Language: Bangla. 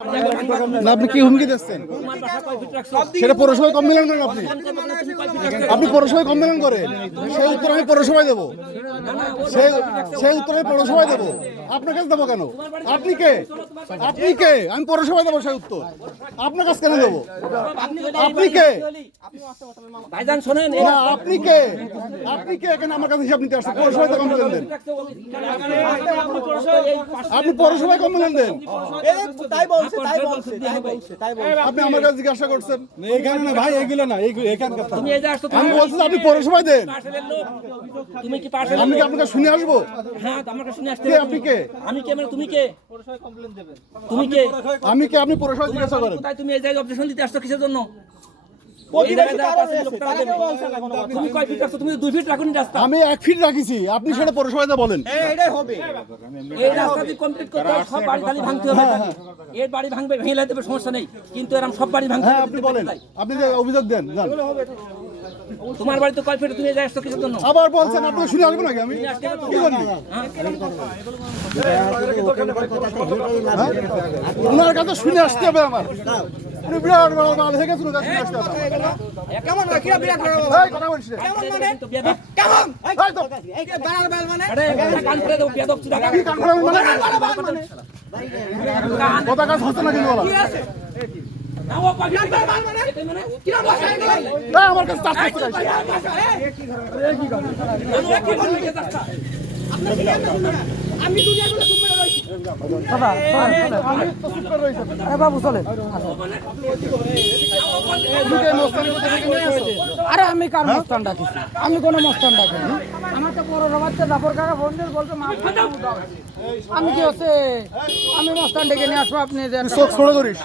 না আপনি কি হুমকি দিচ্ছেন? সেটা পৌরসভায় কমপ্লেন করেন আপনি। আপনি পৌরসভায় কমপ্লেন করেন, সেই উত্তর আমি পৌরসভায় দেবো। সেই উত্তর আমি পৌরসভায় দেবো। আপনার কাছে দেবো কেন? আপনি কে? আপনি কে? আমি পৌরসভায় দেবো সেই উত্তর। আপনার কাছে কেন দেবো? আপনি কে? ভাইজান শোনেন, না আপনি কে? আপনি কে এখানে আমার কাছে হিসাব নিতে আসছেন? পৌরসভায় তো কমপ্লেন দেন। আপনি পৌরসভায় কমপ্লেন দেন। আপনি আমার কাছে জিজ্ঞাসা করছেন এখানে না ভাই, এগুলো না, এখানকার তুমি এই যে আসছো, আমি বলছি যে আপনি পৌরসভায় দেন। পার্সেলের লোক, তুমি কি পার্সেল? আমি কি আপনাকে শুনে আসবো? হ্যাঁ, আমাকে শুনে আসতে কে হবে। আপনি কে? আমি কে মানে তুমি কে? তুমি কে? আমি কে? আপনি পৌরসভায় জিজ্ঞাসা করেন। কোথায় তুমি এই জায়গায় অবজেকশন দিতে আসছো কিসের জন্য? এই জায়গায় যারা পার্সেল লোক তারা দেবে। তুমি কয় ফিট রাখছো? তুমি 2 ফিট রাখুনি রাস্তা। আমি 1 ফিট রাখিছি, আপনি সেটা পৌরসভায় বলেন। এই রাস্তা দিয়ে কমপ্লিট করতে হবে, সব বাড়ি খালি ভাঙতে হবে। এর বাড়ি ভাঙবে, ভেঙে দেবে, সমস্যা নেই, কিন্তু এরকম সব বাড়ি ভাঙতে হ্যাঁ হবে। আপনি বলেন, আপনি যে অভিযোগ দেন যান। তোমার বাড়ি তো কয় ফিট, তুমি এই জায়গায় আসছো কিসের জন্য? আবার বলছেন আপনাকে শুনে আসবো নাকি? আমি কি করবি? ওনার কাছে শুনে আসতে হবে আমার। উনি বিরাট বড় মাল হয়ে গেছিল, কাছে শুনে আসতে হবে। কেমন হয়? কিরা বিরাট বড় এই কথা বলছিস রে। কেমন মানে? কিন্তু বেয়াদব। কেমন? এই তো এই যে বানার বেল মানে? আরে কান করে দাও, বেয়াদব চুদা। কি কাম করে মানে? কথা কাজ হচ্ছে না কিন্তু বলা। কি আছে? নাও কয় ফিট বাল মানে? এটাই মানে কিরা বসে এগুলো? এই আমার কাছে চাপ করতে চাইছে। আমি দুনিয়া গুলো চুপ করে রইছি। আরে আমি কার মস্তান ডাকিছি? আমি কোনো মস্তান ডাকিনি। আমার তো বড় রবাচ্ছে জাফর কাকা ফোন দিয়ে বলছে মাছ আমি কি হচ্ছে আমি মস্তান ডেকে নিয়ে আসবো, আপনি দেন। চোখ ছোট করিস।